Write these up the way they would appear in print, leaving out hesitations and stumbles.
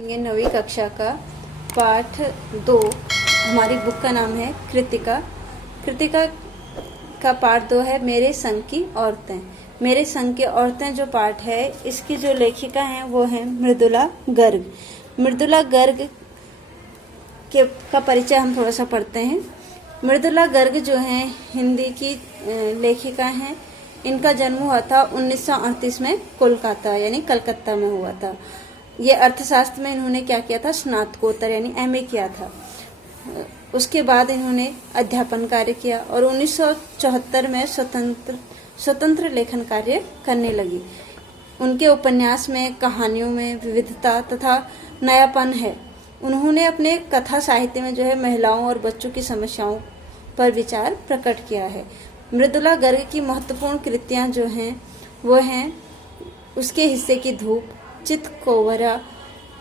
नवीं कक्षा का पाठ 2। हमारी बुक का नाम है कृतिका। कृतिका का पाठ 2 है मेरे संग की औरतें। मेरे संग की औरतें जो पाठ है, इसकी जो लेखिका हैं वो हैं मृदुला गर्ग। मृदुला गर्ग का परिचय हम थोड़ा सा पढ़ते हैं। मृदुला गर्ग जो हैं हिंदी की लेखिका हैं। इनका जन्म हुआ था 1938 में कोलकाता यानी कलकत्ता में हुआ था। ये अर्थशास्त्र में इन्होंने क्या किया था, स्नातकोत्तर यानी एमए किया था। उसके बाद इन्होंने अध्यापन कार्य किया और 1974 में स्वतंत्र लेखन कार्य करने लगी। उनके उपन्यास में कहानियों में विविधता तथा नयापन है। उन्होंने अपने कथा साहित्य में जो है महिलाओं और बच्चों की समस्याओं पर विचार प्रकट किया है। मृदुला गर्ग की महत्वपूर्ण कृतियां जो हैं वो हैं उसके हिस्से की धूप, चित कोवरा,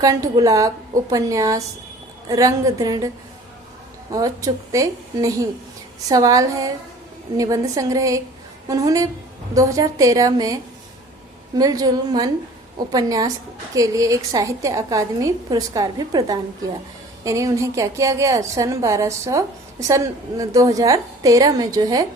कंठ गुलाब, उपन्यास, रंग दृढ़ और चुकते नहीं। सवाल है निबंध संग्रह एक। उन्होंने 2013 में मिलजुल मन उपन्यास के लिए एक साहित्य अकादमी पुरस्कार भी प्रदान किया। यानी उन्हें क्या किया गया, सन 2013 में जो है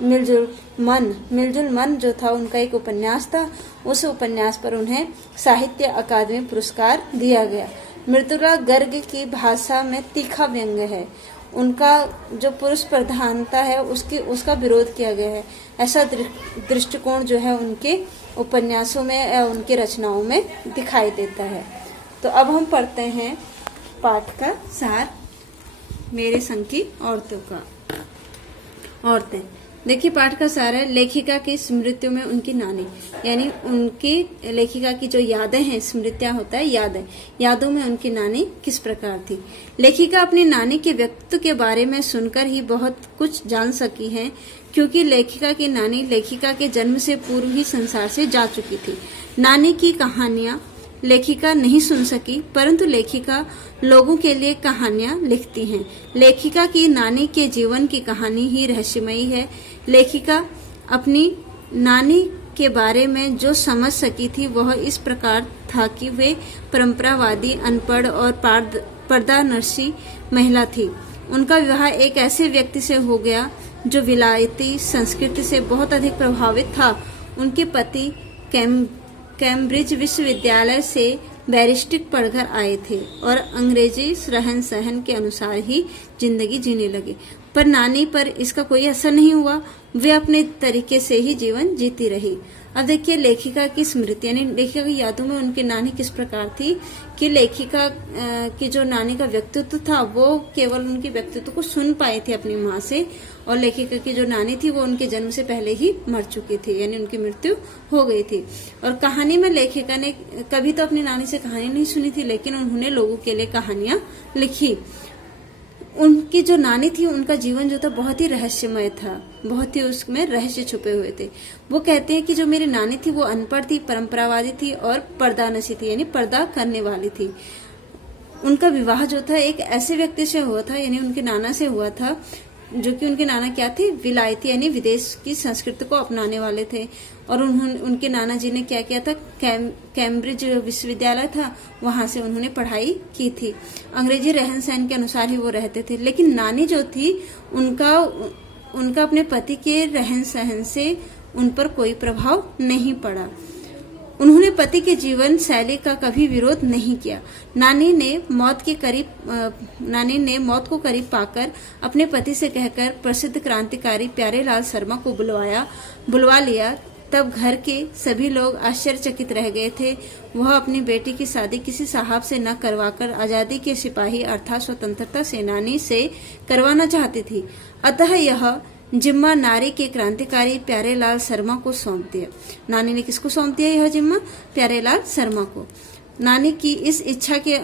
मिलजुल मन जो था उनका एक उपन्यास था, उस उपन्यास पर उन्हें साहित्य अकादमी पुरस्कार दिया गया। मृदुला गर्ग की भाषा में तीखा व्यंग है। उनका जो पुरुष प्रधानता है उसका विरोध किया गया है। ऐसा दृष्टिकोण जो है उनके उपन्यासों में, उनकी रचनाओं में दिखाई देता है। तो अब हम पढ़ते हैं पाठ का सार, मेरे संग की औरतें। देखिए पाठ का सार है, लेखिका की स्मृतियों में उनकी नानी, यानी उनकी लेखिका की जो यादें हैं, स्मृतियां होता है यादों में उनकी नानी किस प्रकार थी। लेखिका अपनी नानी के व्यक्तित्व के बारे में सुनकर ही बहुत कुछ जान सकी है, क्योंकि लेखिका की नानी लेखिका के जन्म से पूर्व ही संसार से जा चुकी थी। नानी की कहानियां लेखिका नहीं सुन सकी, परंतु लेखिका लोगों के लिए कहानियां लिखती हैं। लेखिका की नानी के जीवन की कहानी ही रहस्यमयी है। लेखिका अपनी नानी के बारे में जो समझ सकी थी वह इस प्रकार था कि वे परंपरावादी, अनपढ़ और पर्दानर्शी महिला थी। उनका विवाह एक ऐसे व्यक्ति से हो गया जो विलायती संस्कृति से बहुत अधिक प्रभावित था। उनके पति कैम्ब्रिज विश्वविद्यालय से बैरिस्टिक पढ़कर आए थे और अंग्रेजी रहन सहन के अनुसार ही जिंदगी जीने लगे, पर नानी पर इसका कोई असर नहीं हुआ। वे अपने तरीके से ही जीवन जीती रही। अब देखिए लेखिका की स्मृति यानी लेखिका की यादों में उनकी नानी किस प्रकार थी कि लेखिका की जो नानी का व्यक्तित्व था वो केवल उनके व्यक्तित्व को सुन पाए थे अपनी माँ से, और लेखिका की जो नानी थी वो उनके जन्म से पहले ही मर चुकी थी, यानी उनकी मृत्यु हो गई थी। और कहानी में लेखिका ने कभी तो अपनी नानी से कहानी नहीं सुनी थी, लेकिन उन्होंने लोगों के लिए कहानियां लिखी। उनकी जो नानी थी उनका जीवन जो था बहुत ही रहस्यमय था, बहुत ही उसमें रहस्य छुपे हुए थे। वो कहते हैं कि जो मेरी नानी थी वो अनपढ़ थी, परंपरावादी थी और पर्दानशी थी, यानी पर्दा करने वाली थी। उनका विवाह जो था एक ऐसे व्यक्ति से हुआ था, यानी उनके नाना से हुआ था, जो कि उनके नाना क्या थे, विलायती यानी विदेश की संस्कृति को अपनाने वाले थे। और उनके नाना जी ने क्या किया था, कैम्ब्रिज विश्वविद्यालय था, वहां से उन्होंने पढ़ाई की थी। अंग्रेजी रहन सहन के अनुसार ही वो रहते थे। लेकिन नानी जो थी उनका अपने पति के रहन सहन से उन पर कोई प्रभाव नहीं पड़ा। उन्होंने पति के जीवन शैली का कभी विरोध नहीं किया। नानी ने मौत को करीब पाकर अपने पति से कहकर प्रसिद्ध क्रांतिकारी प्यारेलाल शर्मा को बुलवा लिया। तब घर के सभी लोग आश्चर्यचकित रह गए थे। वह अपनी बेटी की शादी किसी साहब से न करवाकर आजादी के सिपाही अर्थात स्वतंत्रता सेनानी से करवाना चाहती थी। अतः यह जिम्मा नारी के क्रांतिकारी प्यारेलाल शर्मा को सौंप दिया। नानी ने किसको सौंप दिया यह जिम्मा? प्यारेलाल शर्मा को। नानी की इस इच्छा के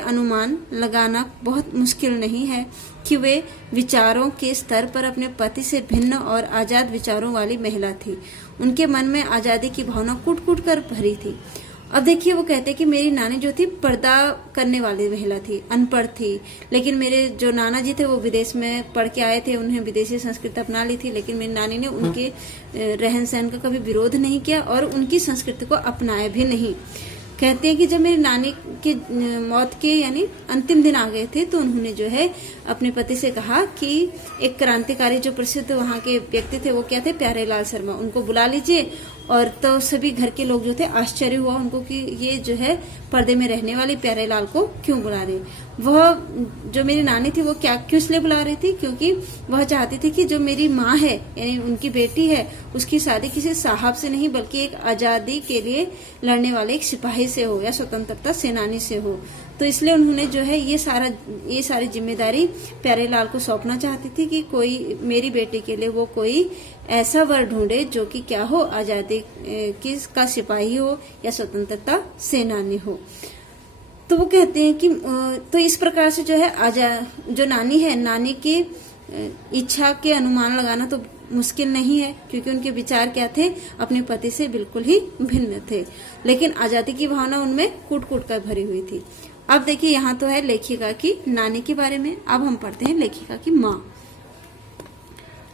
अनुमान लगाना बहुत मुश्किल नहीं है कि वे विचारों के स्तर पर अपने पति से भिन्न और आजाद विचारों वाली महिला थी। उनके मन में आजादी की भावना कूट कर भरी थी। अब देखिए वो कहते हैं कि मेरी नानी जो थी पर्दा करने वाली महिला थी, अनपढ़ थी, लेकिन मेरे जो नाना जी थे वो विदेश में पढ़ के आए थे, उन्हें विदेशी संस्कृति अपना ली थी, लेकिन मेरी नानी ने उनके रहन सहन का कभी विरोध नहीं किया और उनकी संस्कृति को अपनाया भी नहीं। कहते हैं कि जब मेरी नानी की मौत के यानी अंतिम दिन आ गए थे तो उन्होंने जो है अपने पति से कहा कि एक क्रांतिकारी जो प्रसिद्ध वहाँ के व्यक्ति थे वो क्या थे, प्यारेलाल शर्मा, उनको बुला लीजिए। और तो सभी घर के लोग जो थे आश्चर्य हुआ उनको कि ये जो है पर्दे में रहने वाले प्यारेलाल को क्यों बुला रहे। वह जो मेरी नानी थी वो क्यों इसलिए बुला रही थी, क्योंकि वह चाहती थी कि जो मेरी माँ है यानी उनकी बेटी है उसकी शादी किसी साहब से नहीं बल्कि एक आजादी के लिए लड़ने वाले एक सिपाही से हो या स्वतंत्रता सेनानी से हो। तो इसलिए उन्होंने जो है ये सारी जिम्मेदारी प्यारेलाल को सौंपना चाहती थी कि कोई मेरी बेटी के लिए वो कोई ऐसा वर ढूंढे जो कि क्या हो, आजादी का सिपाही हो या स्वतंत्रता सेनानी हो। तो वो कहते हैं कि तो इस प्रकार से जो है जो नानी है, नानी की इच्छा के अनुमान लगाना तो मुश्किल नहीं है क्योंकि उनके विचार क्या थे, अपने पति से बिल्कुल ही भिन्न थे, लेकिन आजादी की भावना उनमें कूट कूट कर भरी हुई थी। अब देखिए यहाँ तो है लेखिका की नानी के बारे में, अब हम पढ़ते हैं लेखिका की माँ।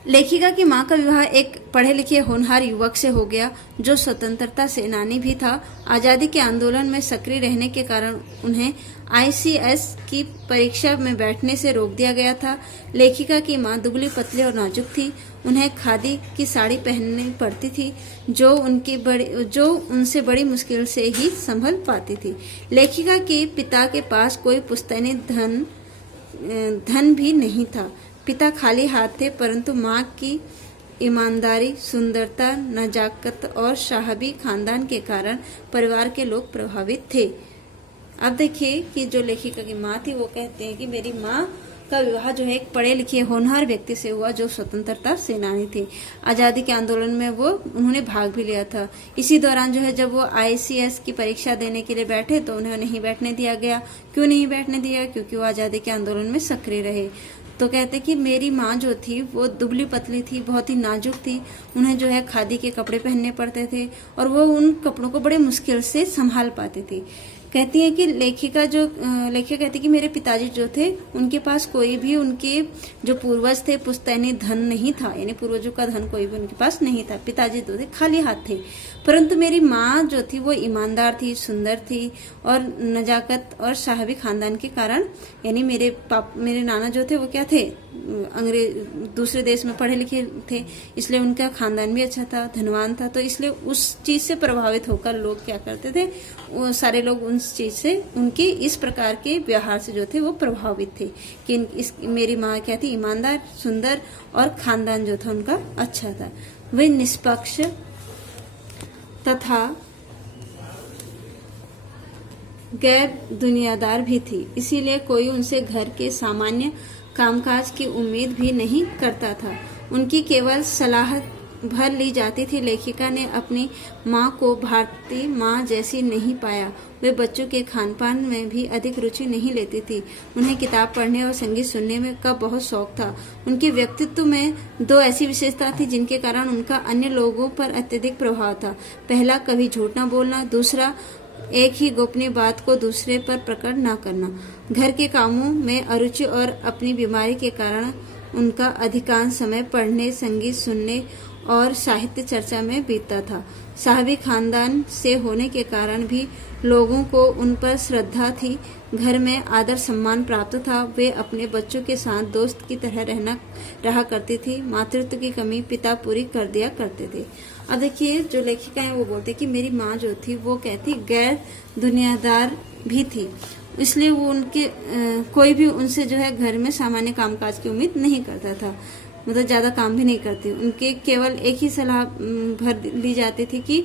लेखिका की माँ का विवाह एक पढ़े लिखे होनहार युवक से हो गया जो स्वतंत्रता सेनानी भी था। आजादी के आंदोलन में सक्रिय रहने के कारण उन्हें ICS की परीक्षा में बैठने से रोक दिया गया था। लेखिका की माँ दुबली पतली और नाजुक थी। उन्हें खादी की साड़ी पहननी पड़ती थी जो उनसे बड़ी मुश्किल से ही संभल पाती थी। लेखिका के पिता के पास कोई पुश्तैनी धन भी नहीं था। पिता खाली हाथ थे, परंतु माँ की ईमानदारी, सुंदरता, नजाकत और शाहबी खानदान के कारण परिवार के लोग प्रभावित थे। अब देखिए कि जो लेखिका की माँ थी वो कहते हैं कि मेरी माँ का विवाह जो है एक पढ़े लिखे होनहार व्यक्ति से हुआ जो स्वतंत्रता सेनानी थे। आजादी के आंदोलन में उन्होंने भाग भी लिया था। इसी दौरान जो है जब वो ICS की परीक्षा देने के लिए बैठे तो उन्हें नहीं बैठने दिया गया। क्यों नहीं बैठने दिया? क्योंकि वो आजादी के आंदोलन में सक्रिय रहे। तो कहते कि मेरी माँ जो थी वो दुबली पतली थी, बहुत ही नाजुक थी। उन्हें जो है खादी के कपड़े पहनने पड़ते थे और वो उन कपड़ों को बड़े मुश्किल से संभाल पाती थी। कहती है कि लेखिका कहती कि मेरे पिताजी जो थे उनके पास कोई भी उनके जो पूर्वज थे पुश्तैनी धन नहीं था, यानी पूर्वजों का धन कोई भी उनके पास नहीं था। पिताजी जो थे खाली हाथ थे, परंतु मेरी माँ जो थी वो ईमानदार थी, सुंदर थी और नजाकत और साहबी खानदान के कारण, यानी मेरे नाना जो थे वो क्या थे, दूसरे देश में पढ़े लिखे थे, इसलिए उनका खानदान भी अच्छा था, धनवान था। तो इसलिए उस चीज से प्रभावित होकर लोग क्या करते थे, वो सारे लोग उस चीज से, उनके इस प्रकार के व्यवहार से जो थे वो प्रभावित थे कि मेरी माँ क्या थी, ईमानदार, सुंदर और खानदान जो था उनका अच्छा था। वे निष्पक्ष तथा गैर दुनियादार भी थी, इसीलिए कोई उनसे घर के सामान्य कामकाज की उम्मीद भी नहीं करता था। उनकी केवल सलाह भर ली जाती थी। लेखिका ने अपनी माँ को भारतीय माँ जैसी नहीं पाया। वे बच्चों के खानपान में भी अधिक रुचि नहीं लेती थी। उन्हें किताब पढ़ने और संगीत सुनने में का बहुत शौक था। उनके व्यक्तित्व में दो ऐसी विशेषता थी जिनके कारण उनका अन्य लोगों पर अत्यधिक प्रभाव था। पहला, कभी झूठ न बोलना। दूसरा, एक ही गोपनीय बात को दूसरे पर प्रकट न करना। घर के कामों में अरुचि और अपनी बीमारी के कारण उनका अधिकांश समय पढ़ने, संगीत सुनने और साहित्य चर्चा में बीतता था। साहबी खानदान से होने के कारण भी लोगों को उन पर श्रद्धा थी। घर में आदर सम्मान प्राप्त था। वे अपने बच्चों के साथ दोस्त की तरह रहा करती थी। मातृत्व की कमी पिता पूरी कर दिया करते थे। अब देखिए जो लेखिका है वो बोलते कि मेरी माँ जो थी वो कहती गैर दुनियादार भी थी, इसलिए वो उनके कोई भी उनसे जो है घर में सामान्य कामकाज की उम्मीद नहीं करता था, मतलब ज्यादा काम भी नहीं करती। उनके केवल एक ही सलाह भर ली जाती थी कि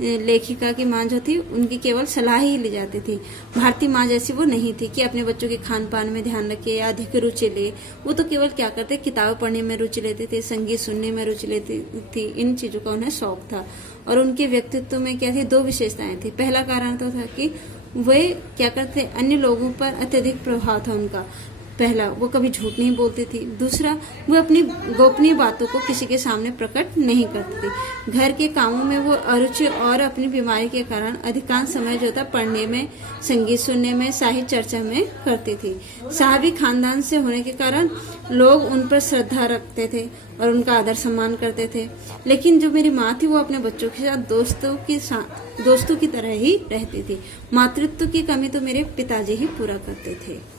लेखिका की माँ जो थी उनकी केवल सलाह ही ली जाती थी। भारतीय माँ जैसी वो नहीं थी कि अपने बच्चों के खान पान में ध्यान रखे या अधिक रुचि ले। वो तो केवल क्या करते, किताब पढ़ने में रुचि लेते थे, संगीत सुनने में रुचि लेती थी। इन चीजों का उन्हें शौक था। और उनके व्यक्तित्व में क्या थी, दो विशेषताएं थी। पहला कारण तो था कि वे क्या करते, अन्य लोगों पर अत्यधिक प्रभाव था उनका। पहला, वो कभी झूठ नहीं बोलती थी। दूसरा, वो अपनी गोपनीय बातों को किसी के सामने प्रकट नहीं करती थी। घर के कामों में वो अरुचि और अपनी बीमारी के कारण अधिकांश समय जो था पढ़ने में, संगीत सुनने में, साहित्य चर्चा में करती थी। साहबी खानदान से होने के कारण लोग उन पर श्रद्धा रखते थे और उनका आदर सम्मान करते थे। लेकिन जो मेरी माँ थी वो अपने बच्चों के साथ दोस्तों की तरह ही रहती थी। मातृत्व की कमी तो मेरे पिताजी ही पूरा करते थे।